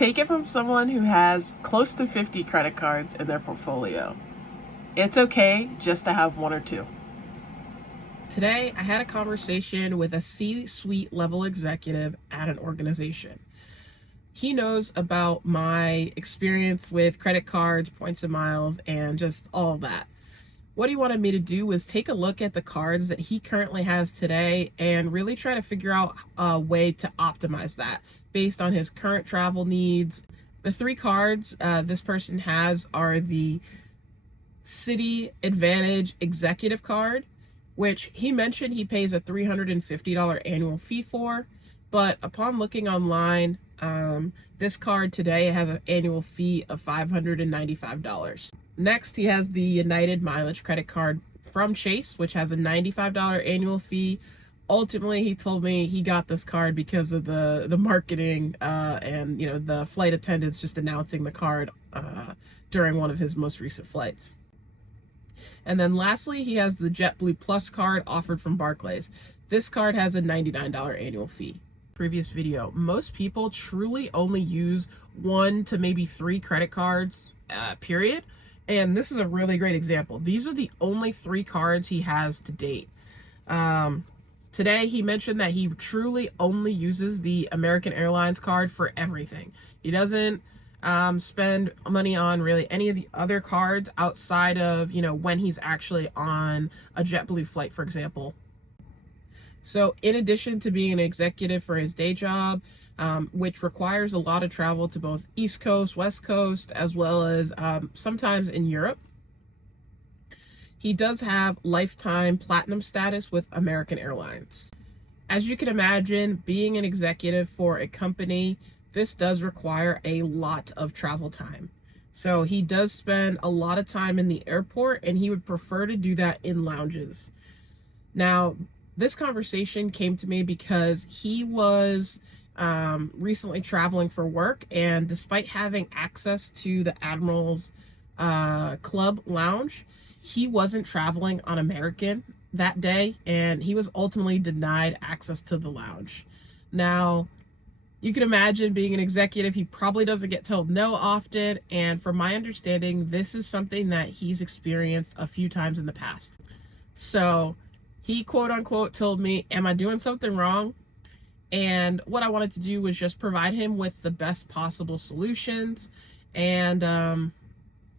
Take it from someone who has close to 50 credit cards in their portfolio. It's okay just to have one or two. Today, I had a conversation with a C-suite level executive at an organization. He knows about my experience with credit cards, points and miles, and just all of that. What he wanted me to do was take a look at the cards that he currently has today and really try to figure out a way to optimize that based on his current travel needs. The three cards this person has are the City Advantage Executive Card, which he mentioned he pays a $350 annual fee for, but upon looking online, this card today has an annual fee of $595. Next, he has the United Mileage Credit Card from Chase, which has a $95 annual fee. Ultimately, he told me he got this card because of the marketing and the flight attendants just announcing the card during one of his most recent flights. And then lastly, he has the JetBlue Plus card offered from Barclays. This card has a $99 annual fee. Previous video, most people truly only use 1 to maybe 3 credit cards, period. And this is a really great example. These are the only 3 cards he has to date. Today, he mentioned that he truly only uses the American Airlines card for everything. He doesn't spend money on really any of the other cards outside of, when he's actually on a JetBlue flight, for example. So in addition to being an executive for his day job, which requires a lot of travel to both East Coast, West Coast, as well as sometimes in Europe, he does have lifetime platinum status with American Airlines. As you can imagine, being an executive for a company, this does require a lot of travel time. So he does spend a lot of time in the airport, and he would prefer to do that in lounges. Now, this conversation came to me because he was recently traveling for work, and despite having access to the Admiral's Club Lounge, he wasn't traveling on American that day, and he was ultimately denied access to the lounge. Now, you can imagine being an executive, he probably doesn't get told no often, and from my understanding, this is something that he's experienced a few times in the past. So he quote unquote told me, am I doing something wrong? And what I wanted to do was just provide him with the best possible solutions. And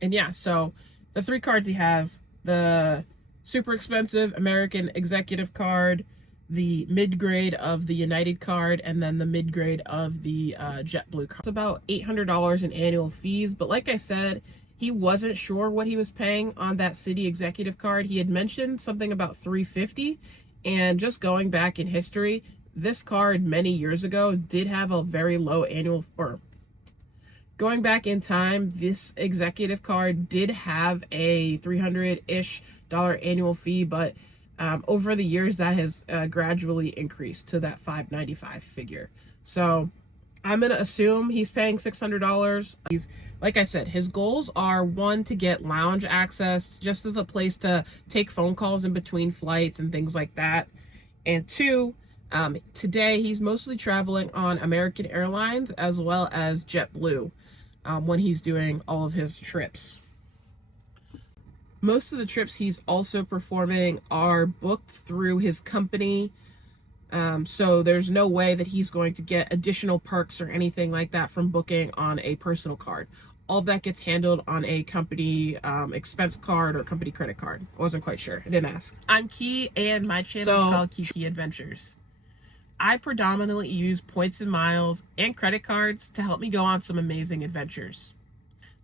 yeah, so the 3 cards he has: the super expensive American Executive Card, the mid-grade of the United card, and then the mid-grade of the JetBlue card. It's about $800 in annual fees, but like I said, he wasn't sure what he was paying on that City Executive Card. He had mentioned something about $350, and just going back in history, this card many years ago did have a very low annual, or going back in time, this executive card did have a $300-ish annual fee, but over the years that has gradually increased to that $595 figure. So I'm gonna assume he's paying $600. He's, like I said, his goals are 1, to get lounge access just as a place to take phone calls in between flights and things like that, and 2, today he's mostly traveling on American Airlines as well as JetBlue when he's doing all of his trips. Most of the trips he's also performing are booked through his company, so there's no way that he's going to get additional perks or anything like that from booking on a personal card. All of that gets handled on a company expense card or company credit card. I wasn't quite sure. I didn't ask. I'm Key, and my channel is called keyKEYadventures. I predominantly use points and miles and credit cards to help me go on some amazing adventures.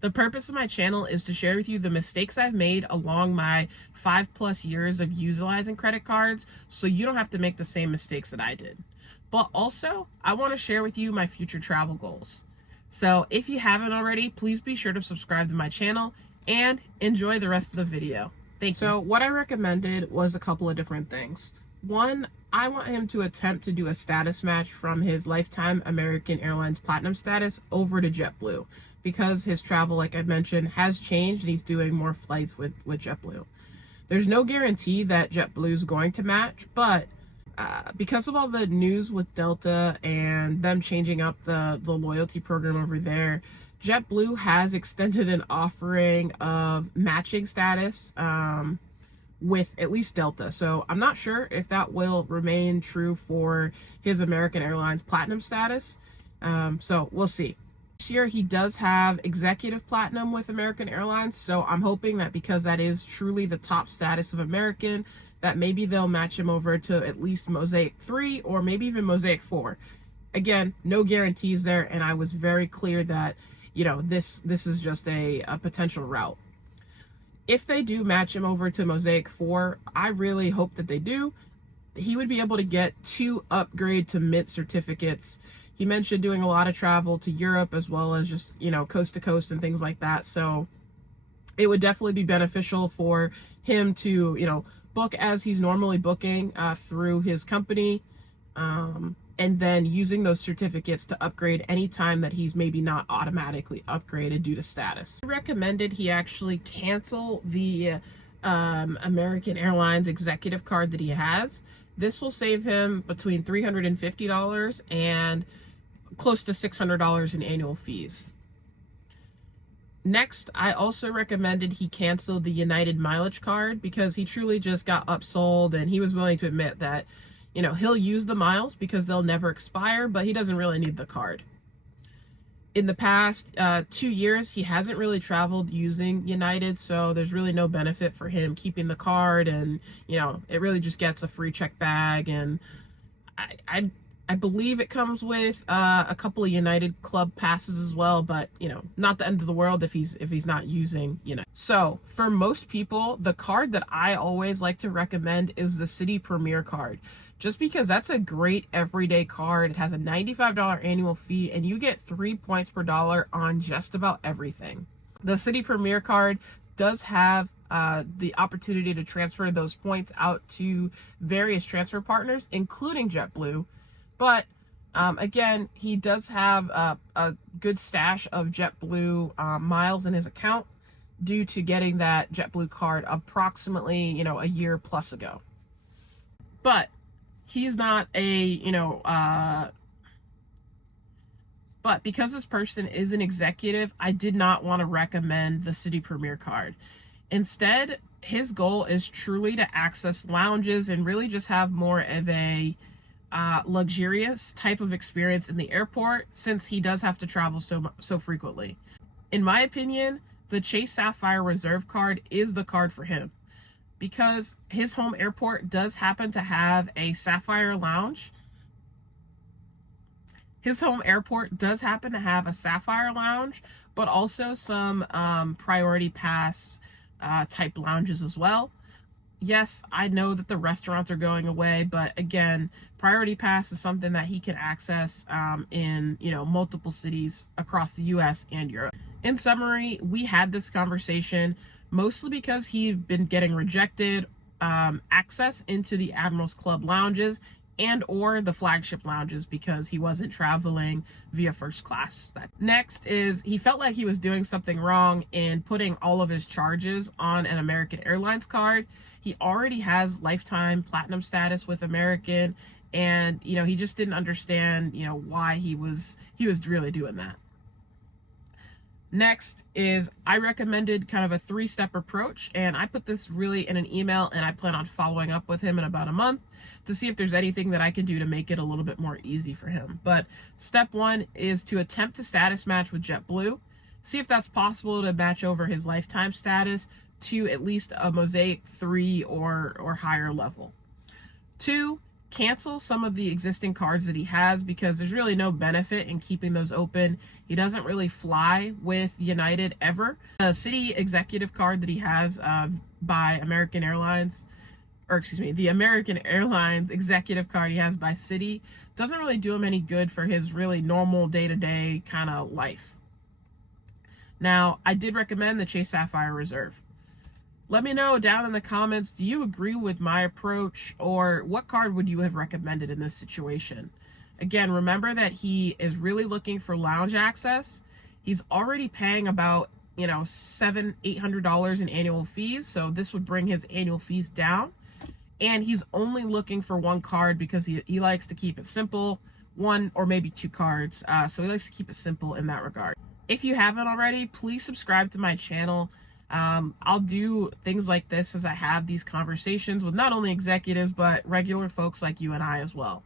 The purpose of my channel is to share with you the mistakes I've made along my 5+ years of utilizing credit cards, so you don't have to make the same mistakes that I did. But also, I want to share with you my future travel goals. So if you haven't already, please be sure to subscribe to my channel and enjoy the rest of the video. Thank you. So what I recommended was a couple of different things. 1, I want him to attempt to do a status match from his lifetime American Airlines Platinum status over to JetBlue, because his travel, like I mentioned, has changed and he's doing more flights with JetBlue. There's no guarantee that JetBlue is going to match, but because of all the news with Delta and them changing up the loyalty program over there, JetBlue has extended an offering of matching status with at least Delta. So I'm not sure if that will remain true for his American Airlines Platinum status. So we'll see. This year he does have Executive Platinum with American Airlines. So I'm hoping that because that is truly the top status of American, that maybe they'll match him over to at least Mosaic 3 or maybe even Mosaic 4. Again, no guarantees there. And I was very clear that, you know, this is just a potential route. If they do match him over to Mosaic 4, I really hope that they do. He would be able to get 2 upgrade to Mint certificates. He mentioned doing a lot of travel to Europe as well as just, you know, coast to coast and things like that. So it would definitely be beneficial for him to, you know, book as he's normally booking through his company. And then using those certificates to upgrade anytime that he's maybe not automatically upgraded due to status. I recommended he actually cancel the American Airlines executive card that he has. This will save him between $350 and close to $600 in annual fees. Next, I also recommended he cancel the United mileage card because he truly just got upsold, and he was willing to admit that, you know, he'll use the miles because they'll never expire, but he doesn't really need the card. In the past 2 years, he hasn't really traveled using United, so there's really no benefit for him keeping the card, and, you know, it really just gets a free check bag. And I believe it comes with a couple of United Club passes as well, but, you know, not the end of the world if he's not using United. So for most people, the card that I always like to recommend is the City Premier card, just because that's a great everyday card. It has a $95 annual fee, and you get 3 points per dollar on just about everything. The City Premier card does have the opportunity to transfer those points out to various transfer partners, including JetBlue. But again, he does have a good stash of JetBlue miles in his account due to getting that JetBlue card approximately, you know, a year plus ago. But he's not a, you know, but because this person is an executive, I did not want to recommend the City Premier card. Instead, his goal is truly to access lounges and really just have more of a luxurious type of experience in the airport, since he does have to travel so frequently. In my opinion, the Chase Sapphire Reserve card is the card for him, because his home airport does happen to have a Sapphire lounge. His home airport does happen to have a Sapphire lounge, but also some priority pass type lounges as well. Yes, I know that the restaurants are going away, but again, priority pass is something that he can access in, you know, multiple cities across the US and Europe. In summary, we had this conversation mostly because he'd been getting rejected access into the Admirals Club lounges and or the flagship lounges because he wasn't traveling via first class. Next is he felt like he was doing something wrong in putting all of his charges on an American Airlines card. He already has lifetime platinum status with American, and, you know, he just didn't understand, you know, why he was really doing that. Next is I recommended kind of a 3-step approach, and I put this really in an email, and I plan on following up with him in about a month to see if there's anything that I can do to make it a little bit more easy for him. But step 1 is to attempt to status match with JetBlue. See if that's possible to match over his lifetime status to at least a Mosaic 3 or higher level. 2, cancel some of the existing cards that he has, because there's really no benefit in keeping those open. He doesn't really fly with United ever. The City executive card that he has by American Airlines, or excuse me, the American Airlines executive card he has by City doesn't really do him any good for his really normal day-to-day kind of life. Now, I did recommend the Chase Sapphire Reserve. Let me know down in the comments, do you agree with my approach, or what card would you have recommended in this situation? Again, remember that he is really looking for lounge access. He's already paying about, you know, $700-800 in annual fees, so this would bring his annual fees down. and he's only looking for one card because he likes to keep it simple, one or maybe two cards. So he likes to keep it simple in that regard. If you haven't already, please subscribe to my channel. I'll do things like this as I have these conversations with not only executives, but regular folks like you and I as well.